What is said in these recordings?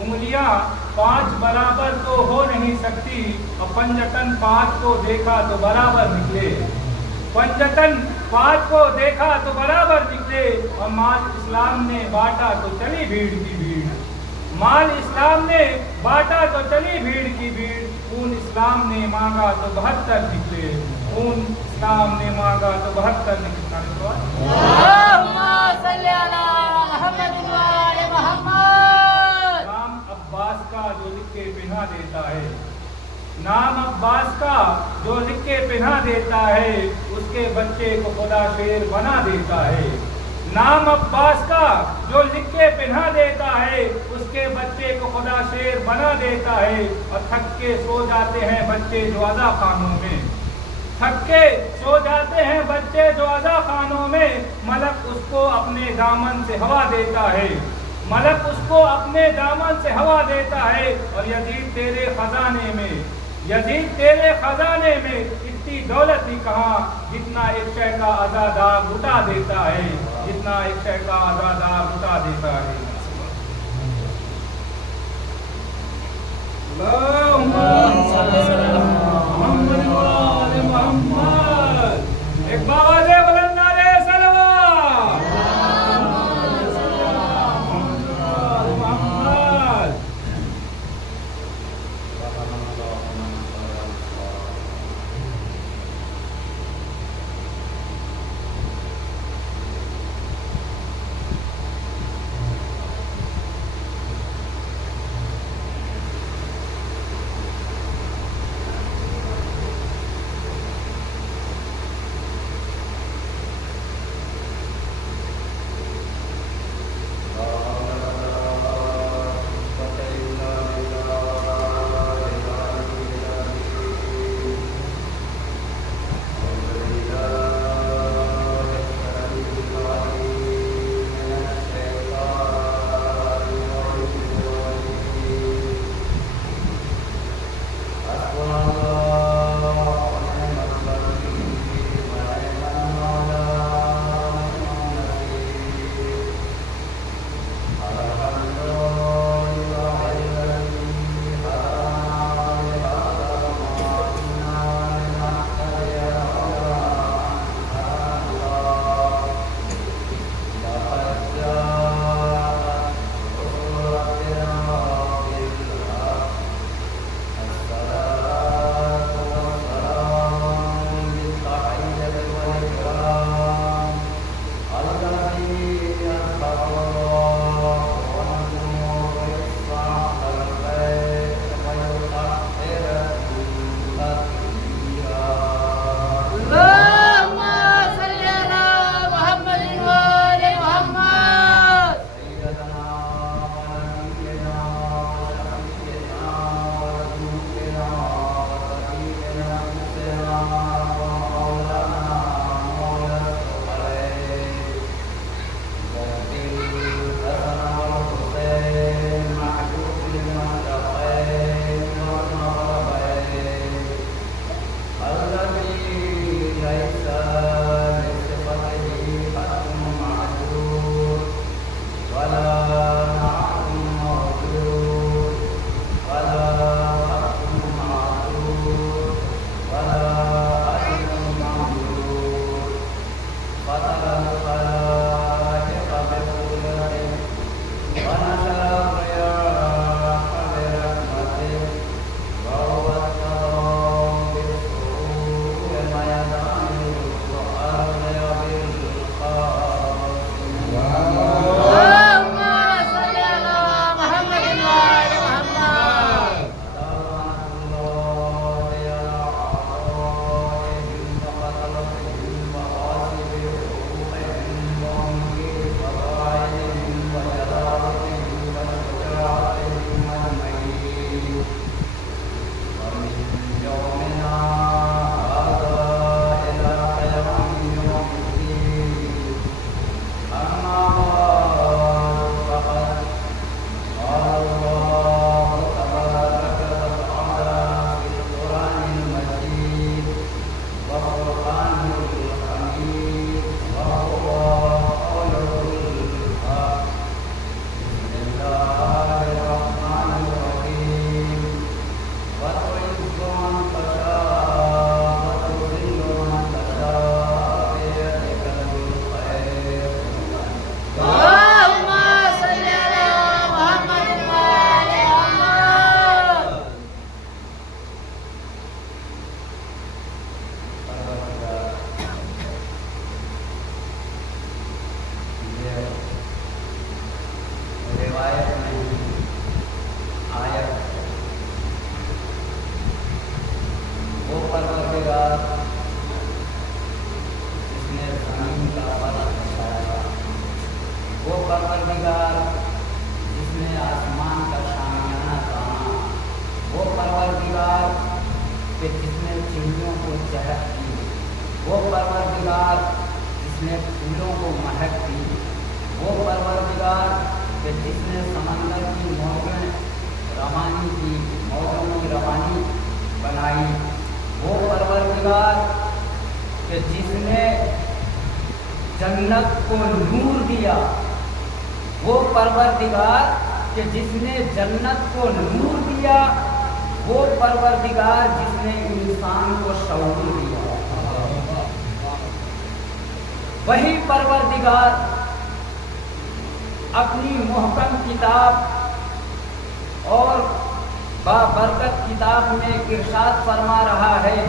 انگلیاں 5 برابر تو ہو نہیں سکتی، اور پنجتن 5 کو دیکھا تو برابر نکلے، پنجتن 5 کو دیکھا تو برابر نکلے، اور مال اسلام نے بانٹا تو چلی بھیڑ کی بھیڑ، مال اسلام نے بانٹا تو چلی بھیڑ کی بھیڑ، خون اسلام نے مانگا تو 72 نکلے، خون اسلام نے مانگا تو 72 نکلے۔ اللہم صلی علی محمد و آل محمد۔ نام عباس کا جو لکھ کے پہنا دیتا ہے، نام عباس کا جو لکھ کے پہنا دیتا ہے، اس کے بچے کو خدا شیر بنا دیتا ہے، نام عباس کا جو لکھ کے پہنا دیتا ہے، اس کے بچے کو خدا شیر بنا دیتا ہے، اور تھک کے سو جاتے ہیں بچے جو عزا خانوں میں، تھک کے سو جاتے ہیں بچے جو عزا خانوں میں، ملک اس کو اپنے دامن سے ہوا دیتا ہے، ملک اس کو اپنے دامن سے ہوا دیتا ہے، اور یزید تیرے خزانے میں، یزید تیرے خزانے میں اتنی دولت ہی کہاں، جتنا ایک شے کا عزادار لٹا دیتا ہے، جتنا ایک شے کا عزادار لٹا دیتا ہے۔ اللہم صلی علی محمد و آل محمد۔ ایک باواز بلند نعرہ صلوات۔ جس نے پھولوں کو مہک دی، وہ پروردگار کہ جس نے سمندر کی موجیں روانی کی، موجوں کی روانی بنائی، وہ پروردگار کہ جس نے جنت کو نور دیا، وہ پروردگار کہ جس نے جنت کو نور دیا، وہ پروردگار جس نے انسان کو شعور دیا، وہی پروردگار اپنی محکم کتاب اور بابرکت کتاب میں ارشاد فرما رہا ہے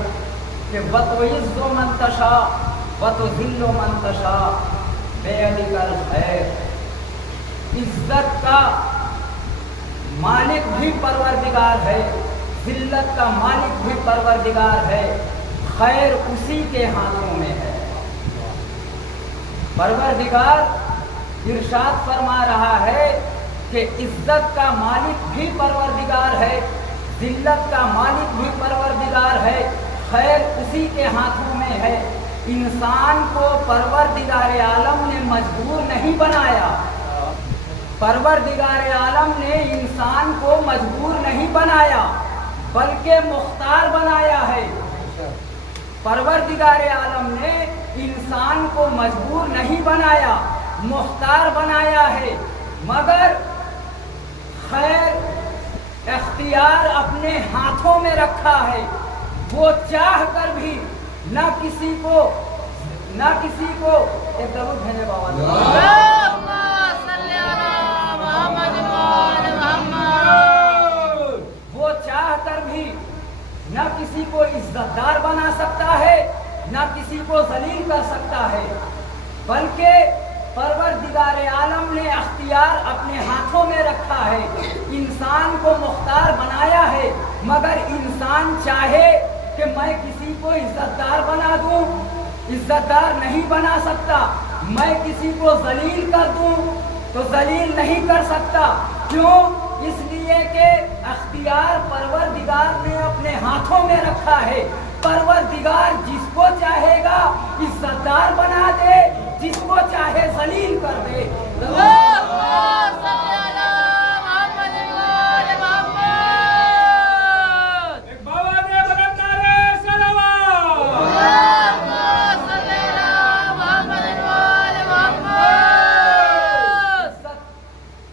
کہ وَتُعِزُّ مَن تَشَاءُ وَتُذِلُّ مَن تَشَاءُ بِیَدِکَ الْخَیرُ۔ عزت کا مالک بھی پروردگار ہے، ذلت کا مالک بھی پروردگار ہے، خیر اسی کے ہاتھوں میں ہے۔ پروردگار ارشاد فرما رہا ہے کہ عزت کا مالک بھی پروردگار ہے، ذلت کا مالک بھی پروردگار ہے، خیر اسی کے ہاتھوں میں ہے۔ انسان کو پروردگار عالم نے مجبور نہیں بنایا، پروردگار عالم نے انسان کو مجبور نہیں بنایا بلکہ مختار بنایا ہے۔ پروردگار عالم نے انسان کو مجبور نہیں بنایا، مختار بنایا ہے، مگر خیر اختیار اپنے ہاتھوں میں رکھا ہے۔ وہ چاہ کر بھی نہ کسی کو ایک درود بھیجے بابا اللہم صلی علی محمد وعلی محمد۔ وہ چاہ کر بھی نہ کسی کو عزت دار بنا سکتا ہے، نہ کسی کو ذلیل کر سکتا ہے، بلکہ پروردگار عالم نے اختیار اپنے ہاتھوں میں رکھا ہے، انسان کو مختار بنایا ہے، مگر انسان چاہے کہ میں کسی کو عزت دار بنا دوں، عزت دار نہیں بنا سکتا، میں کسی کو ذلیل کر دوں تو ذلیل نہیں کر سکتا۔ کیوں؟ اس لیے کہ اختیار پروردگار نے اپنے ہاتھوں میں رکھا ہے۔ پروردگار جس کو چاہے گا عزت دار بنا دے، جس کو چاہے ذلیل کر دے۔ اللہم صلی علی محمد وعلی محمد۔ ایک بابا نے بلند نعرہ صلوات۔ اللہم صلی علی محمد وعلی محمد۔ عزت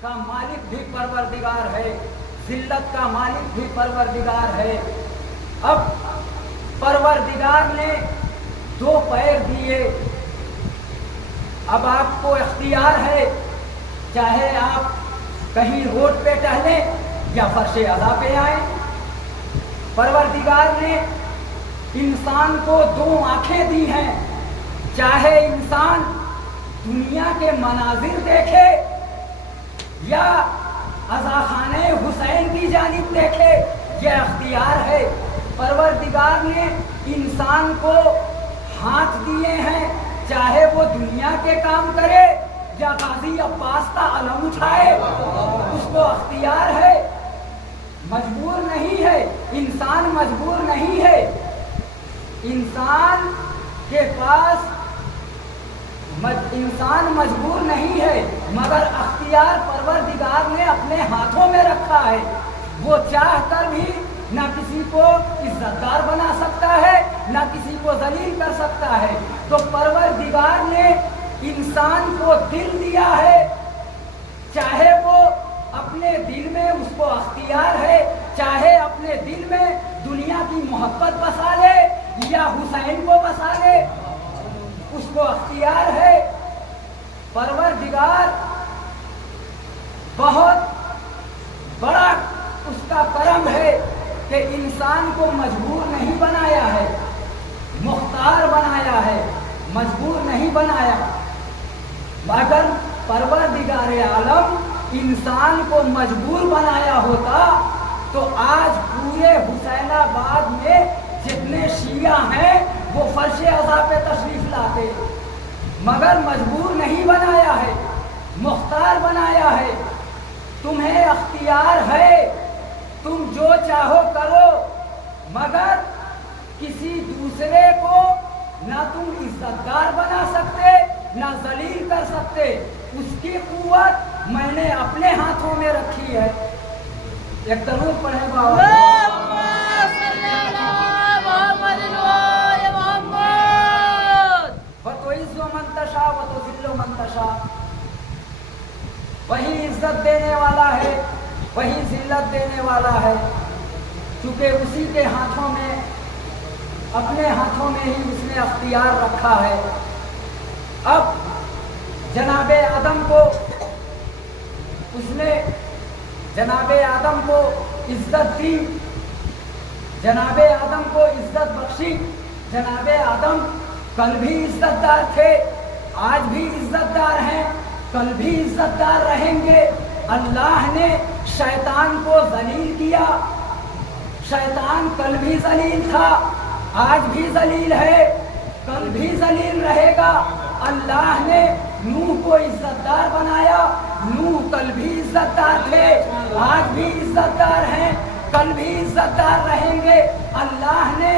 کا مالک بھی پروردگار ہے، ذلت کا مالک بھی پروردگار ہے۔ اب پروردگار نے دو پیر دیے، اب آپ کو اختیار ہے، چاہے آپ کہیں روڈ پہ ٹہلیں یا فرش اعلیٰ پہ آئیں۔ پروردگار نے انسان کو دو آنکھیں دی ہیں، چاہے انسان دنیا کے مناظر دیکھے یا عزاخانہ حسین کی جانب دیکھے، یہ اختیار ہے۔ پروردگار نے انسان کو ہاتھ دیے ہیں، چاہے وہ دنیا کے کام کرے یا غازی عباس کا علم اٹھائے، اس کو اختیار ہے، مجبور نہیں ہے۔ انسان مجبور نہیں ہے، انسان کے پاس انسان مجبور نہیں ہے، مگر اختیار پروردگار نے اپنے ہاتھوں میں رکھا ہے۔ وہ چاہ کر بھی نہ کسی کو عزت دار بنا سکتا ہے، نہ کسی کو ذلیل کر سکتا ہے۔ تو پروردگار نے انسان کو دل دیا ہے، چاہے وہ اپنے دل میں اس کو اختیار ہے، چاہے اپنے دل میں دنیا کی محبت بسا لے یا حسین کو بسا لے، اس کو اختیار ہے۔ پروردگار بہت بڑا اس کا کرم ہے کہ انسان کو مجبور نہیں بنایا ہے، مختار بنایا ہے، مجبور نہیں بنایا۔ اگر پروردگار عالم انسان کو مجبور بنایا ہوتا تو آج پورے حسین آباد میں جتنے شیعہ ہیں وہ فرش عزا پہ تشریف لاتے، مگر مجبور نہیں بنایا ہے، مختار بنایا ہے۔ تمہیں اختیار ہے، تم جو چاہو کرو، مگر کسی دوسرے کو ना तुम इज्जतदार बना सकते ना जलील कर सकते। उसकी कुव्वत मैंने अपने हाथों में रखी है। एक दरूद पढ़े बाबा। वही इज्जत देने वाला है, वही जिल्लत देने वाला है, क्योंकि उसी के हाथों में, अपने हाथों में ही उसने अख्तियार रखा है। अब जनाबे आदम को उसने जनाबे आदम को इज्जत दी, जनाबे आदम को इज्जत बख्शी। जनाबे आदम कल भी इज्जतदार थे, आज भी इज्जतदार हैं, कल भी इज्जतदार रहेंगे। अल्लाह ने शैतान को जलील किया। शैतान कल भी जलील था, आज भी जलील है, कल भी जलील रहेगा। अल्लाह ने नूह को इज्जतदार बनाया। नूह कल भी इज्जतदार थे, आज भी इज्जतदार हैं, कल भी इज्जतदार रहेंगे। अल्लाह ने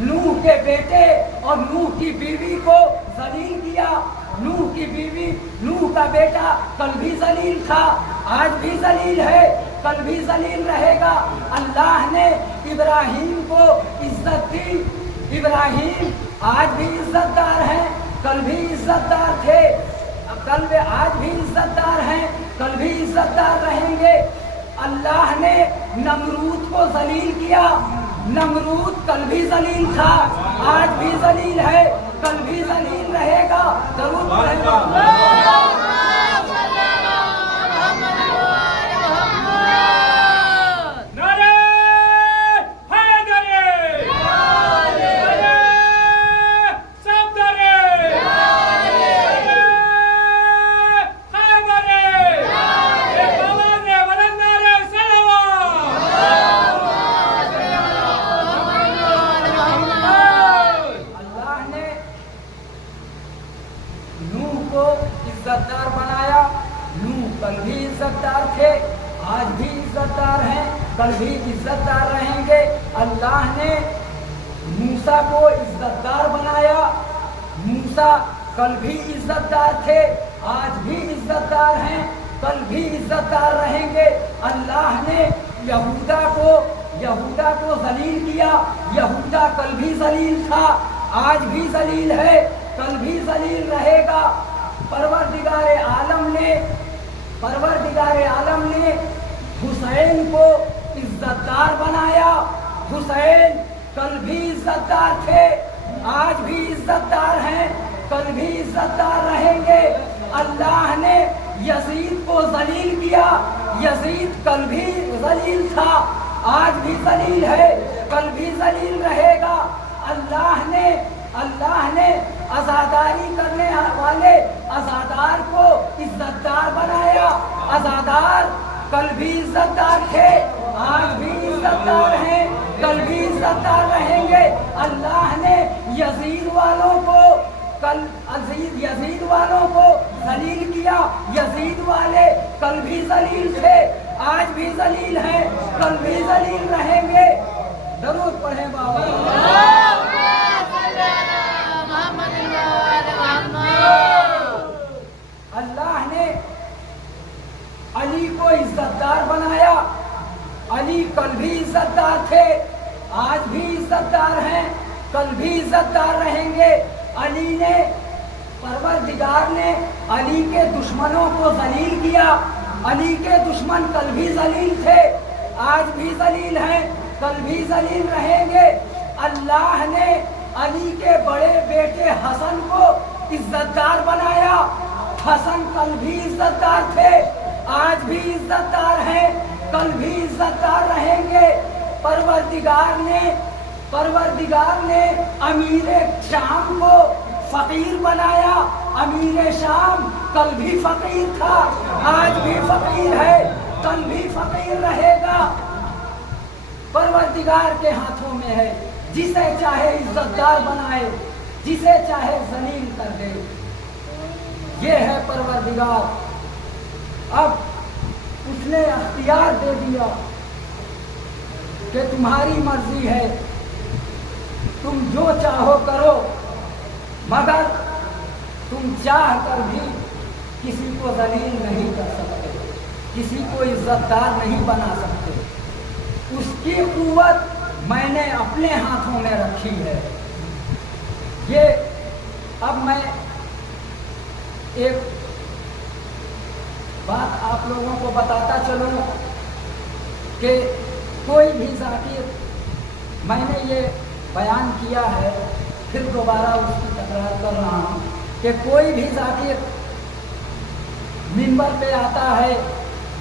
नूह के बेटे और नूह की बीवी को जलील किया। नूह की बीवी, नूह का बेटा कल भी जलील था, आज भी जलील है, कल भी जलील रहेगा। अल्लाह ने इब्राहीम को इज्जत दी। इब्राहीम आज भी इज्जतदार हैं, कल भी इज्जतदार थे, कल वे आज भी इज्जतदार हैं, कल भी इज्जतदार रहेंगे। अल्लाह ने नमरूद को जलील किया। नमरूद कल भी जलील था, आज भी जलील है, कल भी जलील रहेगा। जरूर रहेगा। इज्जतदार बनाया। नूह कल भी इज्जतदार थे, आज भी इज्जतदार हैं, कल भी इज्जतदार रहेंगे। अल्लाह ने मूसा को इज्जतदार बनाया। मूसा कल भी इज्जतदार थे, आज भी इज्जतदार हैं, कल भी इज्जतदार रहेंगे। अल्लाह ने यहूदा को जलील किया। यहूदा कल भी जलील था, आज भी जलील है, कल भी जलील रहेगा। परवरदिगारे आलम ने हुसैन को इज्जतदार बनाया। हुसैन कल भी इज्जतदार थे, आज भी इज्जतदार हैं, कल भी इज्जतदार रहेंगे। अल्लाह ने यजीद को जलील किया। यजीद कल भी जलील था, आज भी जलील है, कल भी जलील रहेगा। अल्लाह ने आज़ादारी करने वाले आज़ादार को इज्जतदार बनाया। आज़ादार कल भी इज्जतदार थे, आज भी इज्जतदार हैं, कल भी इज्जतदार रहेंगे। अल्लाह ने यजीद वालों को जलील किया। यजीद वाले कल भी जलील थे, आज भी जलील हैं, कल भी जलील रहेंगे। दरूद पढ़े बाबा। अल्लाह ने अली को इज्जतदार बनाया। अली कल भी इज्जतदार थे, आज भी इज्जतदार हैं, कल भी इज्जतदार रहेंगे। परवरदिगार ने अली के दुश्मनों को जलील किया। अली के दुश्मन कल भी जलील थे, आज भी जलील हैं, कल भी जलील रहेंगे। अल्लाह ने अली के बड़े बेटे हसन को इज्जतदार बनाया। हसन कल भी इज्जतदार थे, आज भी इज्जतदार हैं, कल भी इज्जतदार रहेंगे। परवरदिगार ने अमीर शाम को फकीर बनाया। अमीर शाम कल भी फकीर था, आज भी फकीर है, कल भी फकीर रहेगा। परवरदिगार के हाथों में है, जिसे चाहे इज्जतदार बनाए, जिसे चाहे जलील कर दे। ये है परवरदिगार। अब उसने अख्तियार दे दिया कि तुम्हारी मर्जी है, तुम जो चाहो करो, मगर तुम चाह कर भी किसी को जलील नहीं कर सकते, किसी को इज्जतदार नहीं बना सकते। उसकी कुव्वत मैंने अपने हाथों में रखी है। ये अब मैं एक बात आप लोगों को बताता चलूं कि कोई भी जाकिर, मैंने ये बयान किया है, फिर दोबारा उसकी तकरार कर रहा हूँ कि कोई भी जाकिर मिंबर पे आता है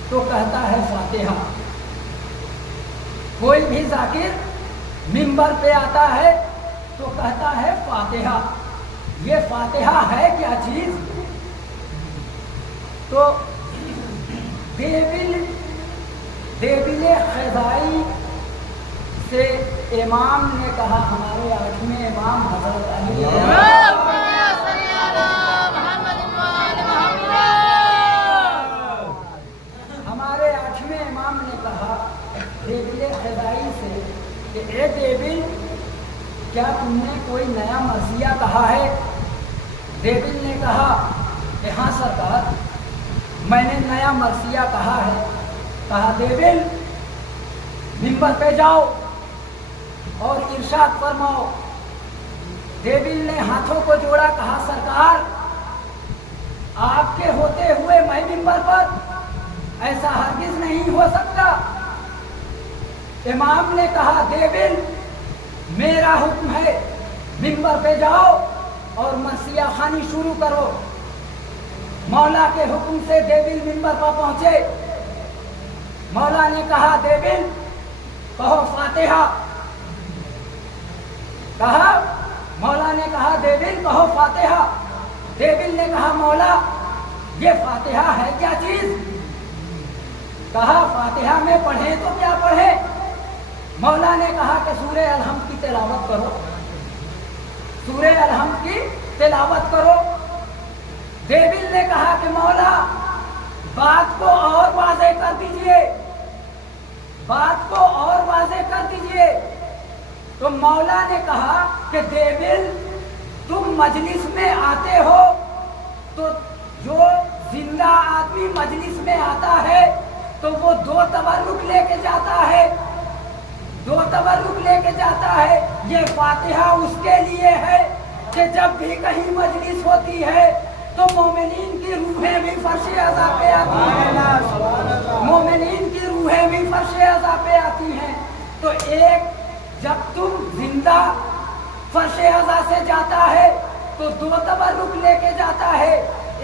तो कहता है फातिहा। कोई भी जाकिर मिंबर पे आता है तो कहता है फातिहा। ये फातिहा है क्या चीज? तो देबिले ख़ज़ाई से इमाम ने कहा, हमारे 8वें इमाम हज़रत अली हमारे 8वें इमाम ने कहा देबिले ख़ज़ाई से कि ए देबिल, क्या तुमने कोई नया मर्सिया कहा है? देबिल ने कहा कि हाँ सरकार, मैंने नया मर्सिया कहा है। कहा देबिल, मिंबर पे जाओ और इरशाद फरमाओ। देबिल ने हाथों को जोड़ा, कहा सरकार, आपके होते हुए मैं मिंबर पर, ऐसा हरगिज नहीं हो सकता। इमाम ने कहा देबिल, मेरा हुक्म है, मिंबर पे जाओ और मर्सिया खानी शुरू करो। मौला के हुक्म से देबिल मिंबर पर पहुंचे। मौला ने कहा देबिल कहो फातिहा। कहा, मौला ने कहा देबिल कहो फातिहा। देबिल ने कहा मौला, ये फातिहा है क्या चीज? कहा फातिहा में पढ़े तो क्या पढ़े? मौला ने कहा कि सूरे अलहम्द की तिलावत करो, सूरे अलहम्द की तिलावत करो। देबिल ने कहा कि मौला, बात को और वाज़े कर दीजिए, बात को और वाज़े कर दीजिए। तो मौला ने कहा कि देबिल, तुम मजलिस में आते हो तो जो जिंदा आदमी मजलिस में आता है तो वो 2 तबर्रुक लेके जाता है, 2 तबर्रुक लेके जाता है। ये फातिहा उसके लिए है कि जब भी कहीं मजलिस होती है तो मोमिनीन की रूहें भी फर्शे अज़ा पे आती हैं, मोमिनीन की रूहें भी फर्शे अज़ा पे आती हैं। तो एक, जब तुम जिंदा फर्शे अज़ा से जाता है तो 2 तबर्रुक लेके जाता है,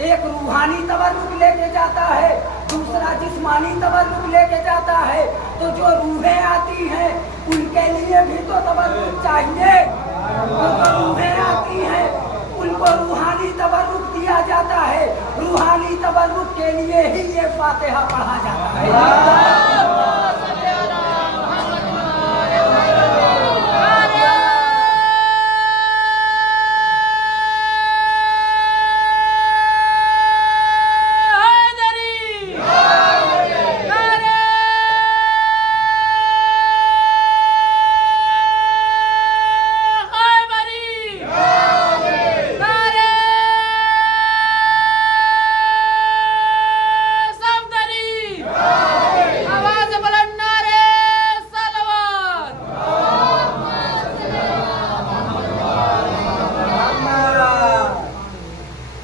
एक रूहानी तबर्रुक लेके जाता है, दूसरा जिस्मानी तबर्रुक लेके जाता है। तो जो रूहें आती हैं उनके लिए भी तो तबर्रुक चाहिए। तो जो रूहें आती हैं उनको रूहानी तबर्रुक दिया जाता है। रूहानी तबर्रुक के लिए ही ये फातिहा पढ़ा जाता है।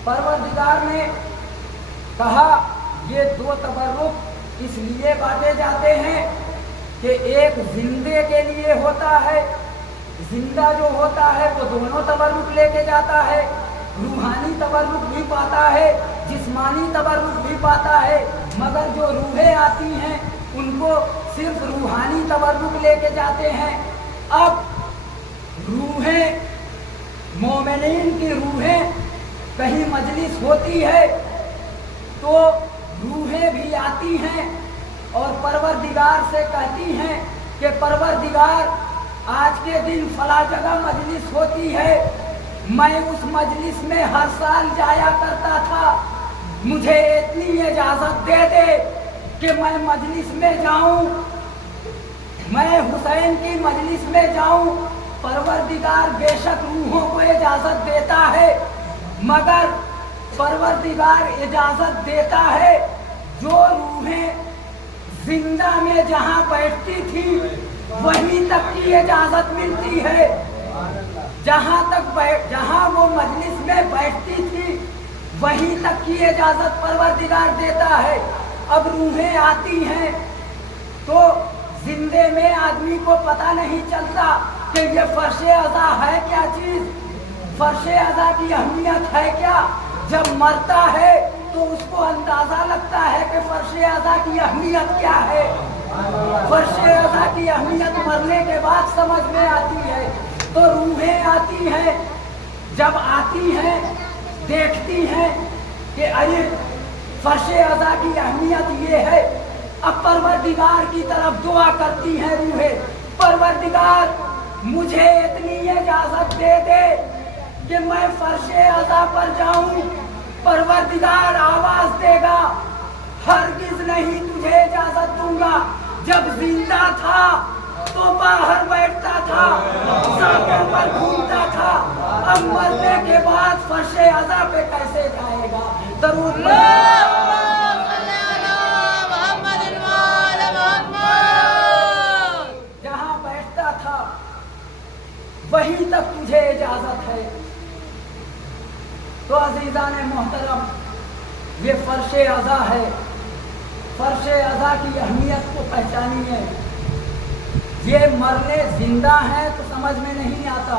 परवरदिगार ने कहा ये 2 तबर्रुक इसलिए बांटे जाते हैं कि एक जिंदे के लिए होता है, जिंदा जो होता है वो दोनों तबर्रुक लेके जाता है, रूहानी तबर्रुक भी पाता है, जिस्मानी तबर्रुक भी पाता है। मगर जो रूहें आती हैं उनको सिर्फ रूहानी तबर्रुक लेके जाते हैं। अब रूहें, मोमिनीन की रूहें कहीं मजलिस होती है तो रूहें भी आती हैं और परवरदिगार से कहती हैं कि परवरदिगार, आज के दिन फला जगह मजलिस होती है, मैं उस मजलिस में हर साल जाया करता था, मुझे इतनी इजाज़त दे दे कि मैं मजलिस में जाऊं, मैं हुसैन की मजलिस में जाऊं परवरदिगार बेशक रूहों को इजाजत देता है, मगर परवरदिगार इजाजत देता है जो रूहें जिंदा में जहाँ बैठती थी वहीं तक की इजाजत मिलती है। जहाँ वो मजलिस में बैठती थी वहीं तक की इजाजत परवरदिगार देता है। अब रूहें आती हैं तो जिंदे में आदमी को पता नहीं चलता कि ये फर्शे अज़ा है क्या चीज, फर्शे अज़ा की अहमियत है क्या। जब मरता है तो उसको अंदाजा लगता है कि फर्शे अज़ा की अहमियत क्या है। फर्शे अज़ा की अहमियत मरने के बाद समझ में आती है। तो रूहें आती हैं, जब आती हैं देखती हैं कि अरे फर्शे अज़ा की अहमियत ये है। अब परवरदिगार की तरफ दुआ करती हैं रूहें, परवरदिगार मुझे इतनी इजाजत दे दे कि मैं फर्शे अज़ा पर जाऊं। परवरदिगार आवाज देगा, हरगिज नहीं तुझे इजाजत दूंगा। जब जिंदा था तो बाहर बैठता था, सड़कों पर घूमता था, अब मरने के बाद फर्शे अज़ा पे कैसे जाएगा। दरूद जहां बैठता था वहीं तक तुझे इजाजत है। तो अजीजान मोहतरम, ये फर्शे अज़ा है। फर्शे अज़ा की अहमियत को पहचानिए। ये मरने जिंदा हैं तो समझ में नहीं आता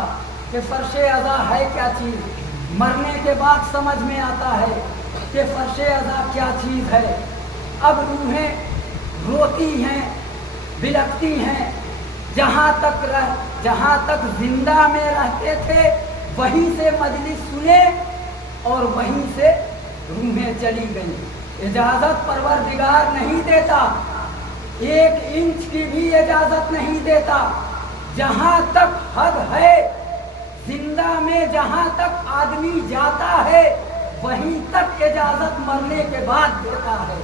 कि फर्शे अज़ा है क्या चीज़। मरने के बाद समझ में आता है कि फर्शे अज़ा क्या चीज़ है। अब रूहें रोती हैं, बिलखती हैं। जहाँ तक जिंदा में रहते थे वहीं से मजलिस सुने और वहीं से रूहें चली गई। इजाजत परवरदिगार नहीं देता, 1 इंच की भी इजाजत नहीं देता। जहाँ तक हद है, जिंदा में जहाँ तक आदमी जाता है वहीं तक इजाजत मरने के बाद देता है।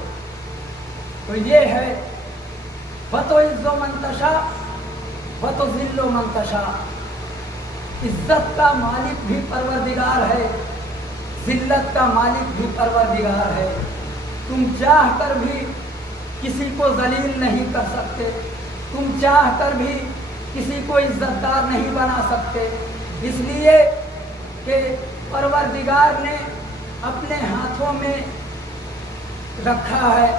तो ये है वतो इज्जो मंतशा वतो जिल्लो मंतशा। इज्जत का मालिक भी परवरदिगार है, जिल्लत का मालिक भी परवरदिगार है। तुम चाह कर भी किसी को जलील नहीं कर सकते, तुम चाह कर भी किसी को इज्जतदार नहीं बना सकते, इसलिए कि परवरदिगार ने अपने हाथों में रखा है।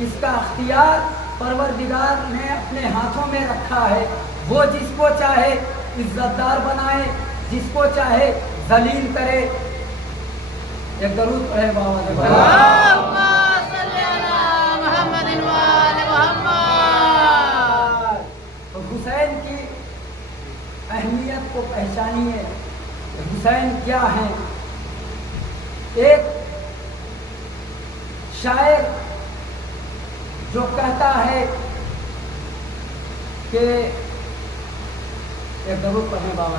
इसका अख्तियार परवरदिगार ने अपने हाथों में रखा है। वो जिसको चाहे इज्जतदार बनाए, जिसको चाहे जलील करे। एक दरूद पढ़े बाबा। तो हुसैन की अहमियत को पहचानिए। हुसैन क्या है? एक शायर जो कहता है कि एक दरूद पढ़े बाबा।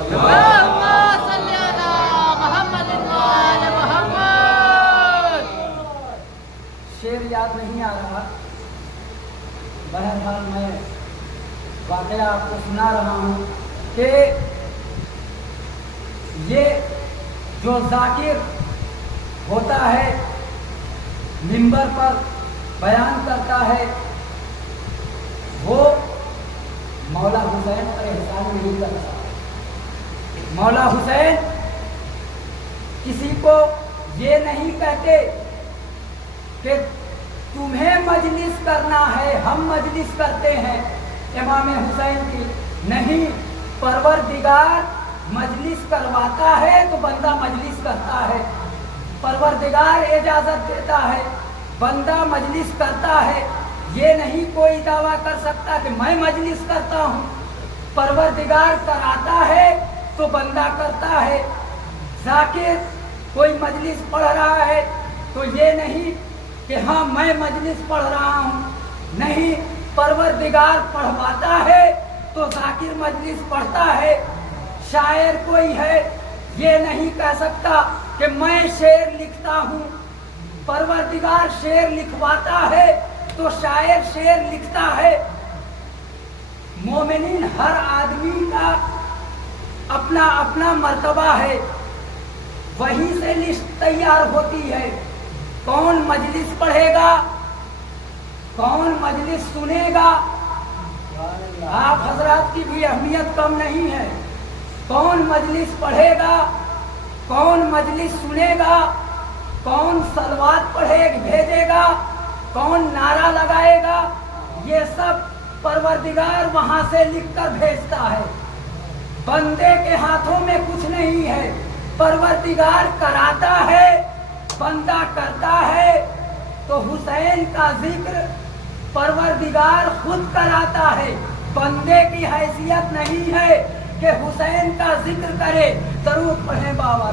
शेर याद नहीं आ रहा, बहरहाल मैं वाकया आपको सुना रहा हूँ कि ये जो जाकिर होता है मिंबर पर बयान करता है वो मौला हुसैन पर एहसान नहीं करता। मौला हुसैन किसी को ये नहीं कहते कि तुम्हें मजलिस करना है, हम मजलिस करते हैं इमाम हुसैन की। नहीं, परवरदिगार मजलिस करवाता है तो बंदा मजलिस करता है। परवरदिगार इजाजत देता है, बंदा मजलिस करता है। ये नहीं कोई दावा कर सकता कि मैं मजलिस करता हूँ। परवरदिगार कराता है तो बंदा करता है। जाकिर कोई मजलिस पढ़ रहा है तो ये नहीं कि हाँ मैं मजलिस पढ़ रहा हूँ। नहीं, परवरदिगार पढ़वाता है तो जाकिर मजलिस पढ़ता है। शायर कोई है ये नहीं कह सकता कि मैं शेर लिखता हूँ। परवरदिगार शेर लिखवाता है तो शायर शेर लिखता है। मोमिनीन हर आदमी का अपना अपना मर्तबा है, वहीं से लिस्ट तैयार होती है। कौन मजलिस पढ़ेगा, कौन मजलिस सुनेगा। आप हजरात की भी अहमियत कम नहीं है। कौन मजलिस पढ़ेगा, कौन मजलिस सुनेगा, कौन सलवात भेजेगा, कौन नारा लगाएगा, ये सब परवरदिगार वहां से लिखकर भेजता है। बंदे के हाथों में कुछ नहीं है, परवरदिगार कराता है, बंदा करता है। तो हुसैन का जिक्र परवरदिगार खुद कराता है, बंदे की हैसियत नहीं है कि हुसैन का जिक्र करे। दरूद पढ़े बाबा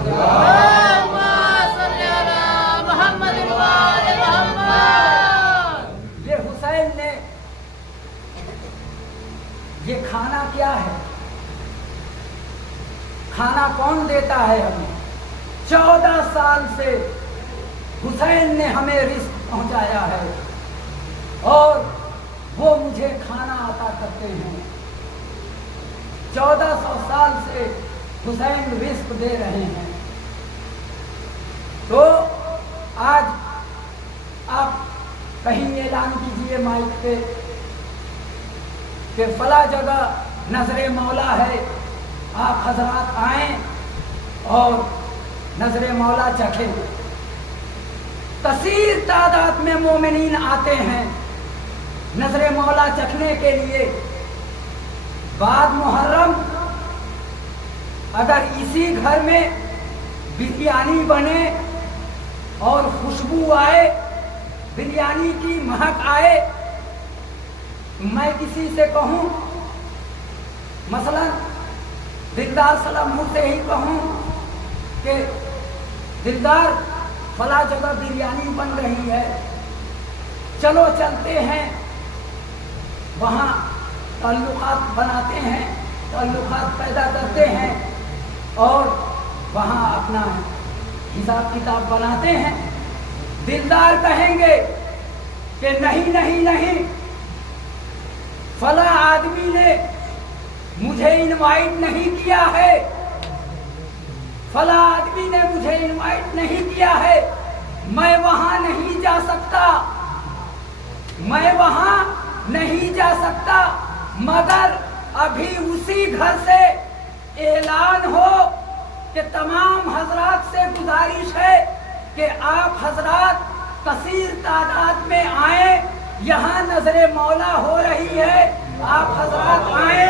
ये हुसैन ने, ये खाना क्या है, खाना कौन देता है हमें। 14 साल से हुसैन ने हमें रिस्क पहुंचाया है और वो मुझे खाना अता करते हैं। 1400 साल से हुसैन रिस्क दे रहे हैं। तो आज आप कहीं ऐलान कीजिए माइक पे कि फला जगह नजरे मौला है, आप हजरात आएं और नजरे मौला चखें। कसीर तादाद में मोमिनीन आते हैं नजरे मौला चखने के लिए। बाद मुहर्रम अगर इसी घर में बिरयानी बने और खुशबू आए, बिरयानी की महक आए, मैं किसी से कहूं, मसलन दिलदार सलाम से ही कहूं कि दिलदार फला जगह बिरयानी बन रही है, चलो चलते हैं, वहाँ ताल्लुकात बनाते हैं, ताल्लुकात पैदा करते हैं और वहाँ अपना हिसाब किताब बनाते हैं। दिलदार कहेंगे कि नहीं नहीं नहीं, फला आदमी ने मुझे इनवाइट नहीं किया है, फला आदमी ने मुझे इनवाइट नहीं किया है, मैं वहां नहीं जा सकता, मैं वहां नहीं जा सकता। मगर अभी उसी घर से ऐलान हो कि तमाम हजरात से गुजारिश है कि आप हजरात कसीर तादाद में आए, यहाँ नजरे मौला हो रही है, आप हजरात आए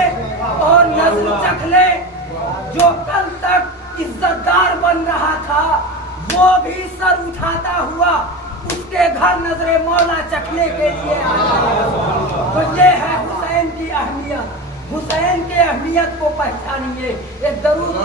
और नजर चख ले। जो कल तक इज्जतदार बन रहा था वो भी सर उठाता हुआ उसके घर नजरे मौला चखने के लिए आया। तो ये है हुसैन की अहमियत, हुसैन के अहमियत को पहचानिए। एक दरूद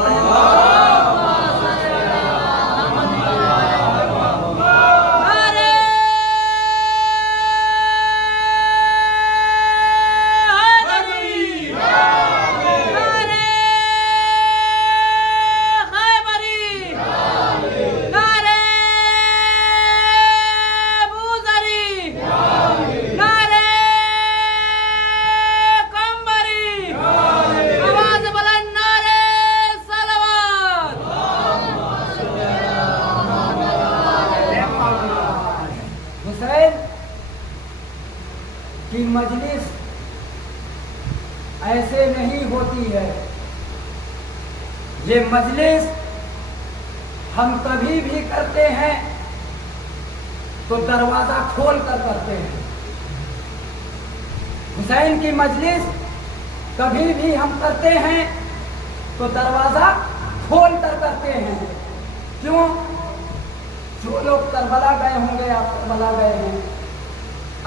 की मजलिस ऐसे नहीं होती है। ये मजलिस हम कभी भी करते हैं तो दरवाजा खोल कर करते हैं। हुसैन की मजलिस कभी भी हम करते हैं तो दरवाजा खोल कर करते हैं। क्यों? जो लोग करबला गए होंगे, आप करबला गए हैं,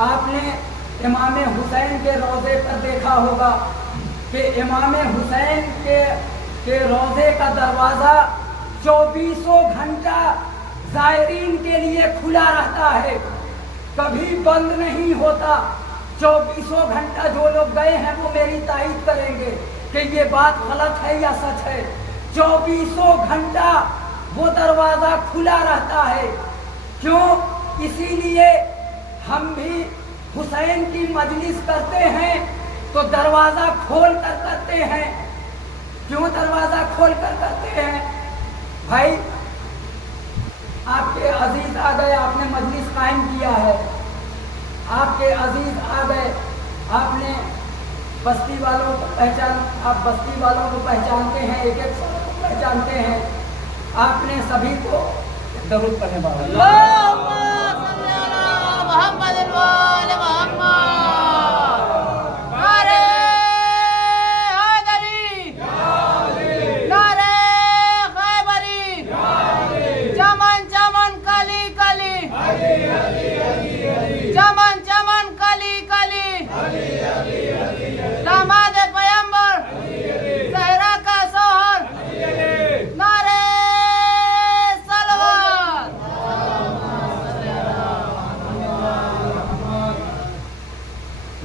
आपने इमाम हुसैन के रोज़े पर देखा होगा कि इमाम हुसैन के रोज़े का दरवाज़ा 24 घंटा ज़ायरीन के लिए खुला रहता है, कभी बंद नहीं होता। 24 घंटा जो लोग गए हैं वो मेरी तारीफ करेंगे कि ये बात गलत है या सच है। 24 घंटा वो दरवाज़ा खुला रहता है। क्यों? इसीलिए हम भी हुसैन की मजलिस करते हैं तो दरवाज़ा खोल कर करते हैं। क्यों दरवाजा खोल कर करते हैं? भाई आपके अजीज आ गए, आपने मजलिस कायम किया है, आपके अजीज आ गए, आपने बस्ती वालों को आप बस्ती वालों को पहचानते हैं, एक एक को पहचानते हैं, आपने सभी को दरूद पढ़ने वाला अल्लाहुम्मा सल्ली अला मुहम्मद व आले मुहम्मद। नारे हैदरी, नारे खैबरी, चमन चमन कली कली, चमन चमन कली कली, दामाद पैगंबर, सहरा का सोहर, नारे सलवात।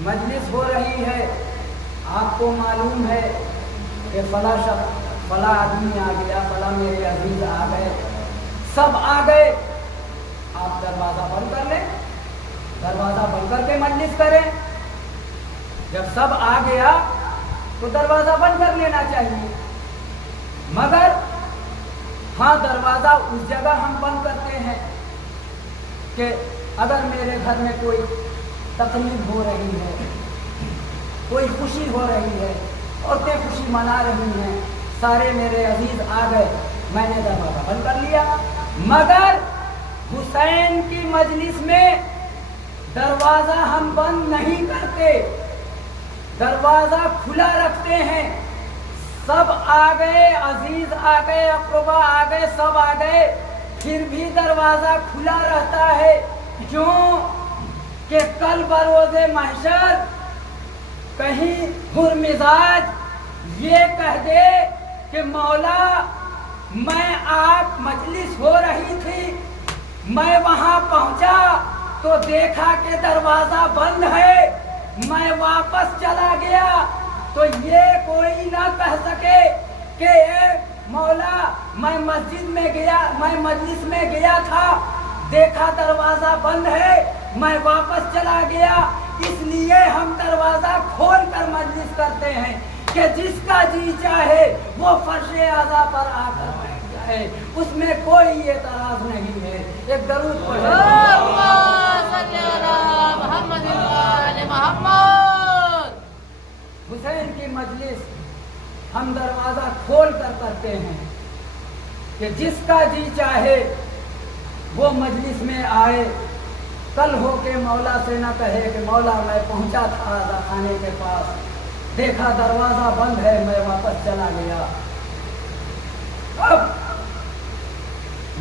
मजलिस हो रही है, आपको मालूम है कि फला शख्स, फला आदमी आ गया, फला मेरे अजीज आ गए, सब आ गए, आप दरवाजा बंद कर लें, दरवाजा बंद करके मजलिस करें। जब सब आ गया तो दरवाजा बंद कर लेना चाहिए, मगर हाँ दरवाजा उस जगह हम बंद करते हैं कि अगर मेरे घर में कोई तकलीफ हो रही है, कोई खुशी हो रही है, औरतें खुशी मना रही हैं, सारे मेरे अजीज आ गए, मैंने दरवाजा बंद कर लिया। मगर हुसैन की मजलिस में दरवाजा हम बंद नहीं करते, दरवाजा खुला रखते हैं। सब आ गए, अजीज आ गए, अक़रबा आ गए, सब आ गए, फिर भी दरवाजा खुला रहता है। क्यों? कि कल बरोज़े महशर कहीं हुर्मिजाज ये कह दे कि मौला मैं आप मजलिस हो रही थी, मैं वहां पहुंचा तो देखा कि दरवाजा बंद है, मैं वापस चला गया, तो ये कोई ना कह सके कि ए मौला मैं मस्जिद में गया, मैं मजलिस में गया था, देखा दरवाजा बंद है, मैं वापस चला गया। इसलिए हम दरवाजा खोल कर मजलिस करते हैं कि जिसका जी चाहे वो फर्शे आज़ा पर आकर बैठ जाए, उसमें कोई एतराज नहीं है। एक दरूद पढ़े। अल्लाहुम्मा सल्ली अला मुहम्मद व आले मुहम्मद। हुसैन की मजलिस हम दरवाजा खोल कर करते हैं कि जिसका जी चाहे वो मजलिस में आए, कल हो के मौला से ना कहे कि मौला मैं पहुंचा था आज़ा खाने के पास, देखा दरवाजा बंद है, मैं वापस चला गया। अब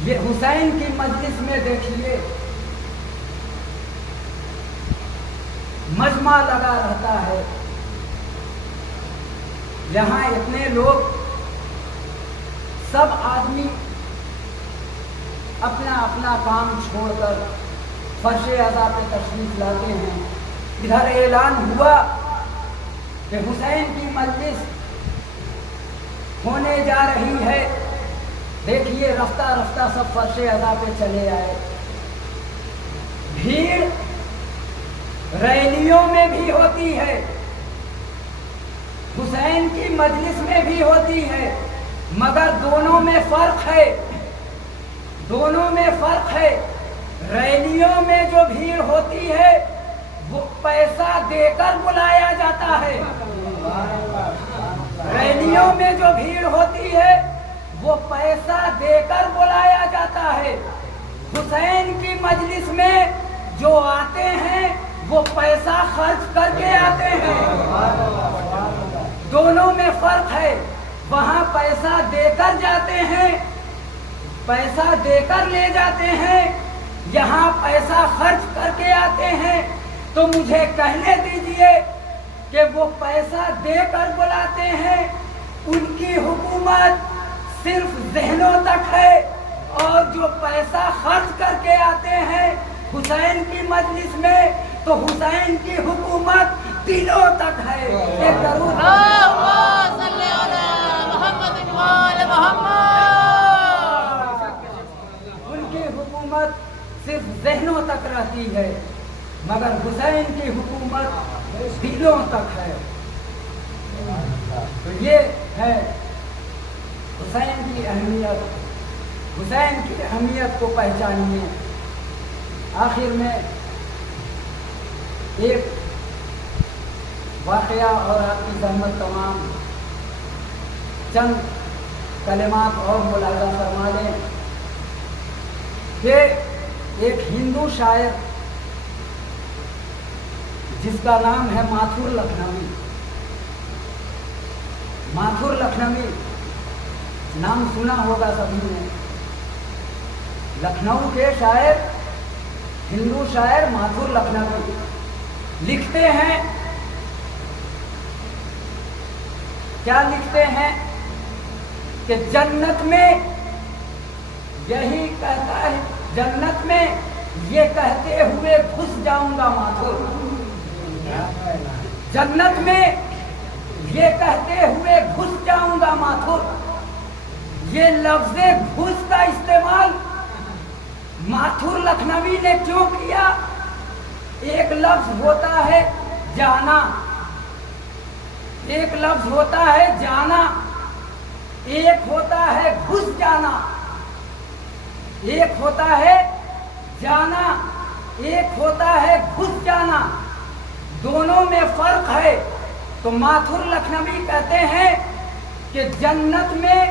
ये हुसैन की मजलिस में देखिए मजमा लगा रहता है, यहाँ इतने लोग, सब आदमी अपना अपना काम छोड़कर फर्शे अज़ा पे तशरीफ लाते हैं। इधर ऐलान हुआ कि हुसैन की मजलिस होने जा रही है, देखिए रफ्ता रफ्ता सब फर्शे अज़ा पे चले आए। भीड़ रैलियों में भी होती है, हुसैन की मजलिस में भी होती है, मगर दोनों में फर्क है, दोनों में फर्क है। रैलियों में जो भीड़ होती है वो पैसा देकर बुलाया जाता है, रैलियों में जो भीड़ होती है वो पैसा देकर बुलाया जाता है। हुसैन की मजलिस में जो आते हैं वो पैसा खर्च करके आते हैं, दोनों में फर्क है। वहाँ पैसा देकर जाते हैं, पैसा देकर ले जाते हैं, यहाँ पैसा खर्च करके आते हैं। तो मुझे कहने दीजिए कि वो पैसा देकर बुलाते हैं, उनकी हुकूमत सिर्फ ज़हनों तक है, और जो पैसा खर्च करके आते हैं हुसैन की मजलिस में, तो हुसैन की हुकूमत दिलों तक है। एक दरूद अल्लाहुम्मा सल्ली अला मुहम्मद व आले मुहम्मद। उनकी हुकूमत सिर्फ ज़हनों तक रहती है, मगर हुसैन की हुकूमत दिलों तक है। तो ये है حسین کی اہمیت کو پہچانیے۔ آخر میں ایک واقعہ اور آپ کی زحمت تمام چند کلمات اور ملاحظہ فرما لیں کہ ایک ہندو شاعر جس کا نام ہے ماتھر لکھنوی، ماتھر لکھنوی نام سنا ہوگا سبھی نے، لکھنؤ کے شاعر، ہندو شاعر ماتھر لکھنوی لکھتے ہیں، کیا لکھتے ہیں کہ جنت میں یہی کہتا ہے، جنت میں یہ کہتے ہوئے گھس جاؤں گا ماتھر، جنت میں یہ کہتے ہوئے گھس جاؤں گا ماتھر۔ یہ لفظ گھس کا استعمال ماتھر لکھنوی نے کیوں کیا؟ ایک لفظ ہوتا ہے جانا، ایک لفظ ہوتا ہے جانا، ایک ہوتا ہے گھس جانا، ایک ہوتا ہے جانا، ایک ہوتا ہے گھس جانا، دونوں میں فرق ہے۔ تو ماتھر لکھنوی کہتے ہیں کہ جنت میں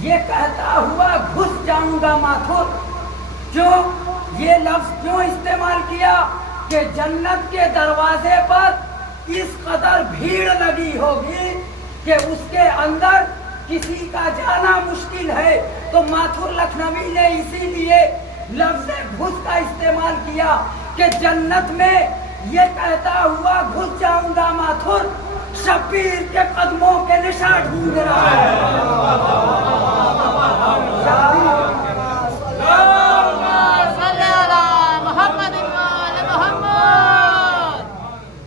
یہ کہتا ہوا گھس جاؤں گا ماتھر۔ کیوں یہ لفظ کیوں استعمال کیا؟ کہ جنت کے دروازے پر اس قدر بھیڑ لگی ہوگی کہ اس کے اندر کسی کا جانا مشکل ہے، تو ماتھر لکھنوی نے اسی لیے لفظ گھس کا استعمال کیا کہ جنت میں یہ کہتا ہوا گھس جاؤں گا ماتھر، شبیر کے قدموں کے نشان ڈھونڈ رہا ہے۔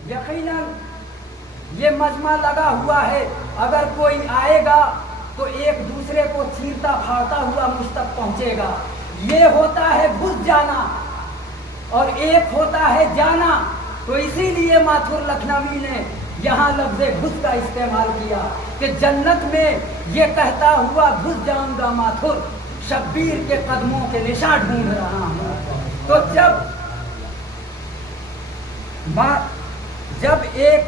یقیناً یہ مجمع لگا ہوا ہے، اگر کوئی آئے گا تو ایک دوسرے کو چیرتا پھاڑتا ہوا مجھ تک پہنچے گا۔ یہ ہوتا ہے گھس جانا اور ایک ہوتا ہے جانا، تو اسی لیے ماتھر لکھنوی نے یہاں لفظ گھس کا استعمال کیا کہ جنت میں یہ کہتا ہوا گھس جاؤں گا ماتھر، شبیر کے قدموں کے نشان ڈھونڈ رہا ہوں۔ تو جب ایک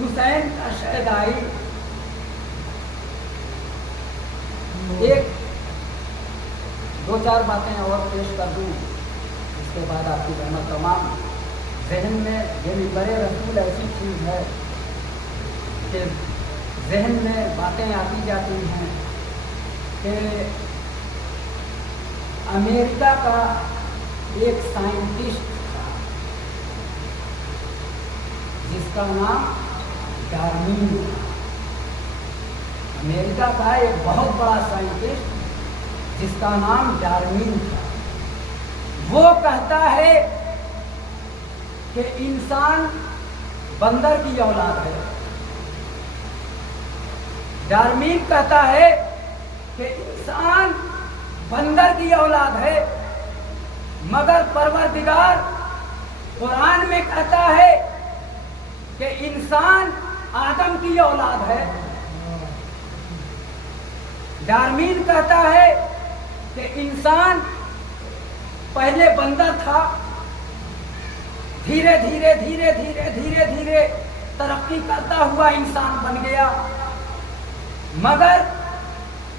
حسین کا شہدائی، ایک دو چار باتیں اور پیش کر دوں، اس کے بعد آپ کی رحمت تمام ذہن میں، یعنی برے رسول ایسی چیز ہے کہ ذہن میں باتیں آتی جاتی ہیں کہ امریکہ کا ایک سائنٹسٹ تھا جس کا نام ڈارون تھا۔ امریکہ کا ایک بہت بڑا سائنٹسٹ جس کا نام ڈارون تھا، وہ کہتا ہے کہ انسان بندر کی اولاد ہے۔ ڈارون کہتا ہے کہ انسان بندر کی اولاد ہے، مگر پروردگار قرآن میں کہتا ہے کہ انسان آدم کی اولاد ہے۔ ڈارون کہتا ہے کہ انسان پہلے بندر تھا، دھیرے دھیرے دھیرے دھیرے دھیرے دھیرے ترقی کرتا ہوا انسان بن گیا، مگر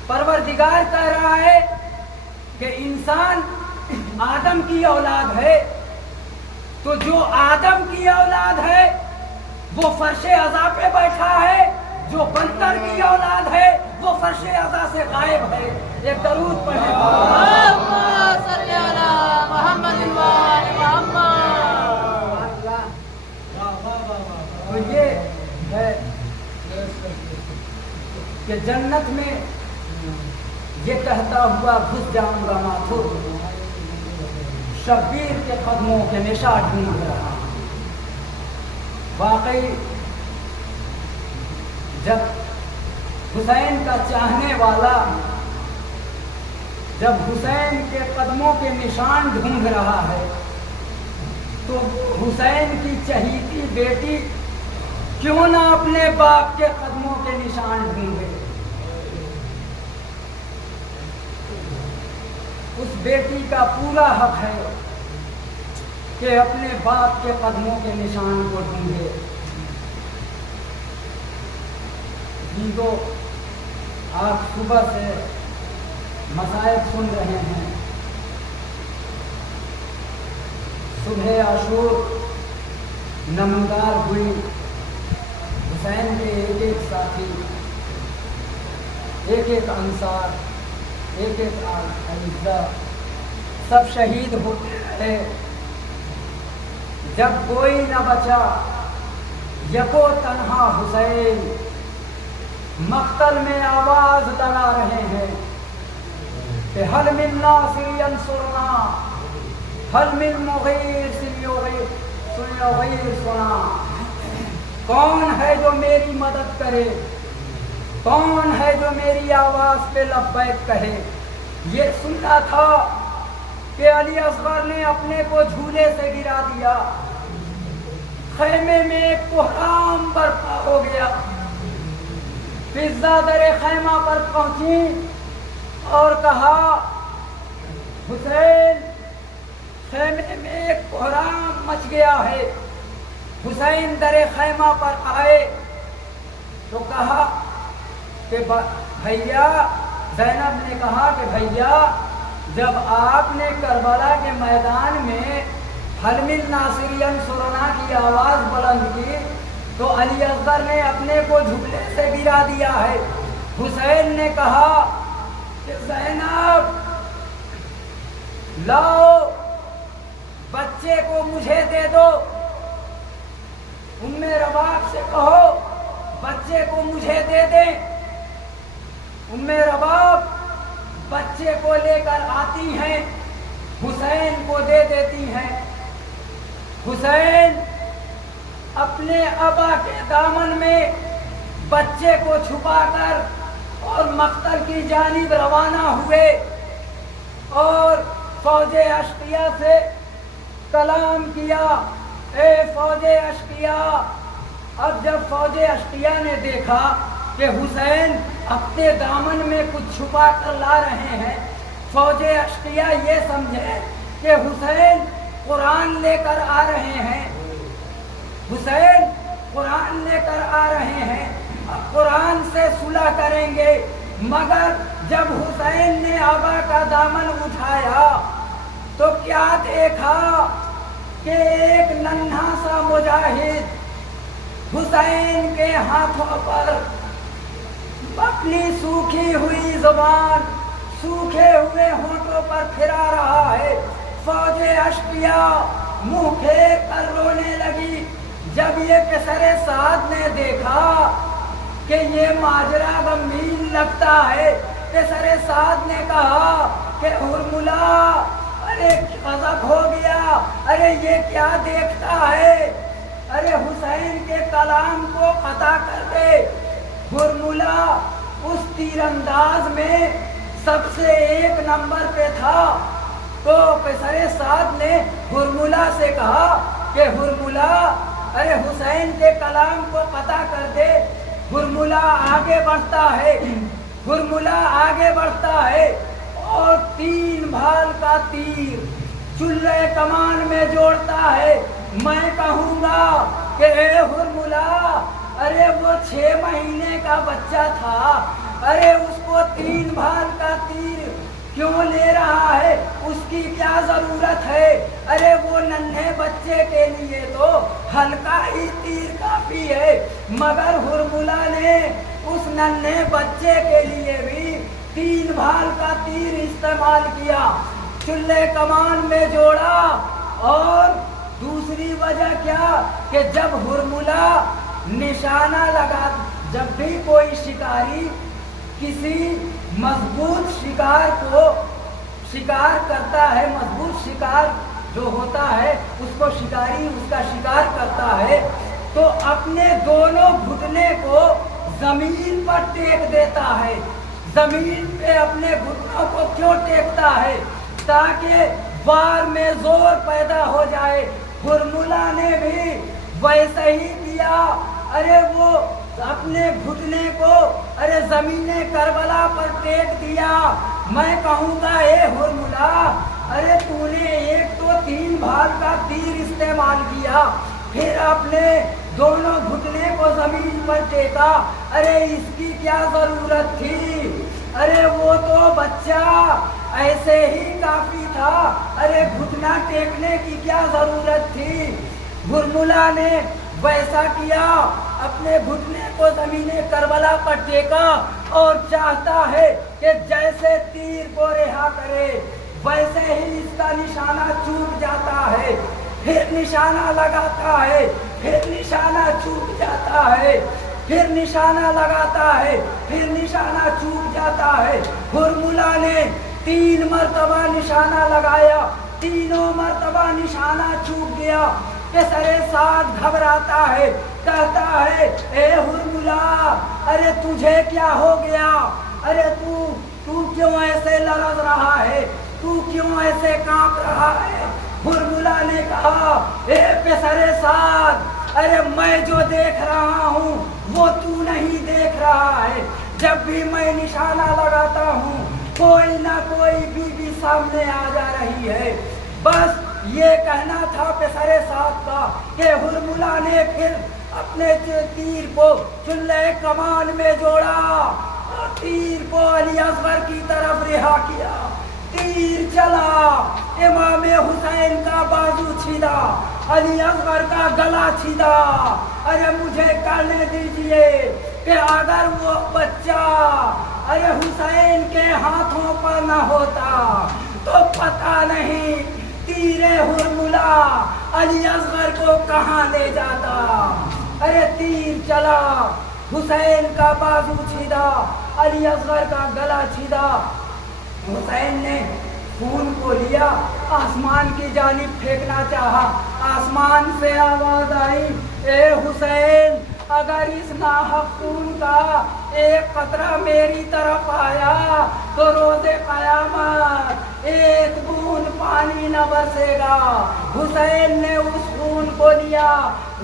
پروردگار کہہ رہا ہے کہ انسان آدم کی اولاد ہے۔ تو جو آدم کی اولاد ہے وہ فرش عزا پہ بیٹھا ہے، جو بندر کی اولاد ہے وہ فرش عزا سے غائب ہے۔ ایک درود پڑھیں۔ اللهم صل على محمد وآل محمد۔ تو یہ ہے کہ جنت میں یہ کہتا ہوا گھس جاؤں گا ماتھر، شبیر کے قدموں کے نشان ڈھونڈ رہا۔ واقعی جب حسین کا چاہنے والا جب حسین کے قدموں کے نشان ڈھونڈ رہا ہے تو حسین کی چہیتی بیٹی کیوں نہ اپنے باپ کے قدموں کے نشان ڈھونڈے؟ उस बेटी का पूरा हक है कि अपने बाप के कदमों के निशान को ढूंढे। जिनको आप सुबह से मसाइब सुन रहे हैं, सुबह आशूर नमदार हुई, हुसैन के एक एक साथी, एक एक अंसार, एक एक अज़्ज़ा सब शहीद हो गए। जब कोई न बचा यको तन्हा हुसैन, मक्तल में आवाज लगा रहे हैं कि हल मिन नासिर यंसुरना, हल मिन मुगीर सुना। कौन है जो मेरी मदद करे, कौन है जो मेरी आवाज पे लब्बैक कहे। ये सुनना था कि अली असगर ने अपने को झूले से गिरा दिया, खैमे में एक कोहराम बर्पा हो गया। फिजा दरे खैमा पर पहुंची और कहा, हुसैन खैमे में एक कोहराम मच गया है। हुसैन दरे खैमा पर आए तो कहा कि भैया, ज़ैनब ने कहा कि भैया, जब आपने करबला के मैदान में हल मिन नासिर यंसुरना की आवाज़ बुलंद की तो अली असगर ने अपने को झूले से गिरा दिया है। हुसैन ने कहा कि ज़ैनब लाओ, बच्चे को मुझे दे दो। उम्मे रबाब से कहो बच्चे को मुझे दे दें। उम्मे रबाब बच्चे को लेकर आती हैं, हुसैन को दे देती हैं। हुसैन अपने अबा के दामन में बच्चे को छुपाकर और मक्तल की जानिब रवाना हुए और फौजे अश्किया से कलाम किया, ए फौजे अश्किया। अब जब फौजे अश्किया ने देखा कि हुसैन अपने दामन में कुछ छुपा कर ला रहे हैं, फौजे अश्किया ये समझे कि हुसैन कुरान लेकर आ रहे हैं, हुसैन कुरान लेकर आ रहे हैं, अब कुरान से सुलह करेंगे। मगर जब हुसैन ने अबा का दामन उठाया तो क्या देखा कि एक नन्हा सा मुजाहिद हुसैन के हाथों पर अपनी सूखी हुई जुबान सूखे हुए होठों पर फिरा रहा है। फौजे अश्किया मुंह फेर कर रोने लगी। जब ये कैसरे साद ने देखा कि ये माजरा गंभीर लगता है, कैसरे साद ने कहा कि हुरमुला, अरे गजब हो गया, अरे ये क्या देखता है, अरे हुसैन के कलाम को कता कर दे। हुरमुला उस तीरंदाज में सबसे एक नंबर पे था। तो कैसरे साद ने हुरमुला से कहा कि हुरमुला, अरे हुसैन के कलाम को कता कर दे। हुरमुला आगे बढ़ता है, हुरमुला आगे बढ़ता है और 3 भाल का तीर चुल्ले कमान में जोड़ता है। मैं कहूँगा कि ए हुरमुला, अरे वो 6 महीने का बच्चा था, अरे उसको 3 भाल का तीर क्यों ले रहा है, उसकी क्या जरूरत है। अरे वो नन्हे बच्चे के लिए तो हल्का ही तीर काफी है। मगर हुरमुला ने उस नन्हे बच्चे के लिए भी 3 भाल का तीर इस्तेमाल किया, चुल्ले कमान में जोड़ा। और दूसरी वजह क्या कि जब हुरमुला निशाना लगा, जब भी कोई शिकारी किसी मजबूत शिकार को शिकार करता है, मजबूत शिकार जो होता है उसको शिकारी उसका शिकार करता है, तो अपने दोनों घुटने को जमीन पर टेक देता है। जमीन पे अपने घुटनों को क्यों टेकता है? ताकि वार में जोर पैदा हो जाए। हुरमुला ने भी वैसे ही किया। अरे वो अपने घुटने को अरे जमीने करबला पर टेक दिया میں کہوں گا اے ہرملا، ارے تو نے ایک تو 3 بھال کا تیر استعمال کیا، پھر اپنے دونوں گھٹنے کو زمین پر ٹیکا، ارے اس کی کیا ضرورت تھی؟ ارے وہ تو بچہ ایسے ہی کافی تھا، ارے گھٹنا ٹیکنے کی کیا ضرورت تھی؟ ہرملا نے ویسا کیا، اپنے گھٹنے کو زمین کربلا پر ٹیکا اور چاہتا ہے کہ جیسے تیر کو رہا کرے ویسے ہی اس کا نشانہ چوک جاتا ہے، پھر نشانہ لگاتا ہے، پھر نشانہ چوک جاتا ہے، پھر نشانہ لگاتا ہے، پھر نشانہ چوک جاتا ہے۔ ہرملا نے 3 مرتبہ نشانہ لگایا، تینوں مرتبہ نشانہ چوک گیا۔ پسر سعد گھبراتا ہے، کہتا ہے اے ہرملا، ارے تجھے کیا ہو گیا؟ ارے تو کیوں ایسے لرز رہا ہے؟ تو کیوں ایسے کانپ رہا ہے؟ ہرملا نے کہا اے پسر سعد، ارے میں جو دیکھ رہا ہوں وہ تو نہیں دیکھ رہا ہے۔ جب بھی میں نشانہ لگاتا ہوں کوئی نہ کوئی بی سامنے آ جا رہی ہے۔ بس یہ کہنا تھا پسر سعد کا کہ ہرملا نے پھر اپنے تیر کو چلے کمان میں جوڑا اور تیر کو علی اصغر کی طرف رہا کیا۔ تیر چلا، امام حسین کا بازو چھیدا، علی اصغر کا گلا چھیدا۔ ارے مجھے کہنے دیجئے کہ اگر وہ بچہ ارے حسین کے ہاتھوں پر نہ ہوتا تو پتہ نہیں تیر ہرملا علی اصغر کو کہاں لے جاتا۔ ارے تیر چلا، حسین کا بازو چھیدا، علی اصغر کا گلا چھیدا۔ حسین نے خون کو لیا، آسمان کی جانب پھینکنا چاہا، آسمان سے آواز آئی اے حسین، اگر اس ناحق خون کا ایک قطرہ میری طرف آیا تو روز قیامت ایک بوند پانی نہ برسے گا۔ حسین نے اس خون کو لیا،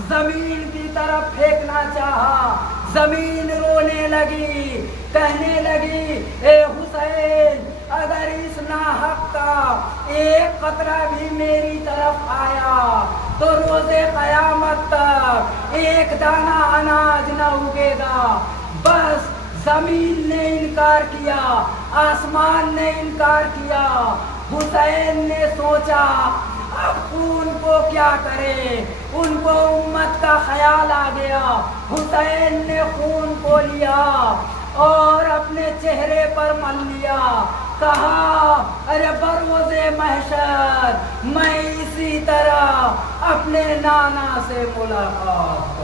زمین کی طرف پھینکنا چاہا، زمین رونے لگی، کہنے لگی اے حسین، اگر اس ناحق کا ایک قطرہ بھی میری طرف آیا تو روز قیامت تک ایک دانہ اناج نہ اگے گا۔ بس زمین نے انکار کیا، آسمان نے انکار کیا۔ حسین نے سوچا اب خون کو کیا کرے، ان کو امت کا خیال آ گیا۔ حسین نے خون کو لیا اور اپنے چہرے پر مل لیا، کہا ارے بروز محشر میں اسی طرح اپنے نانا سے ملاقات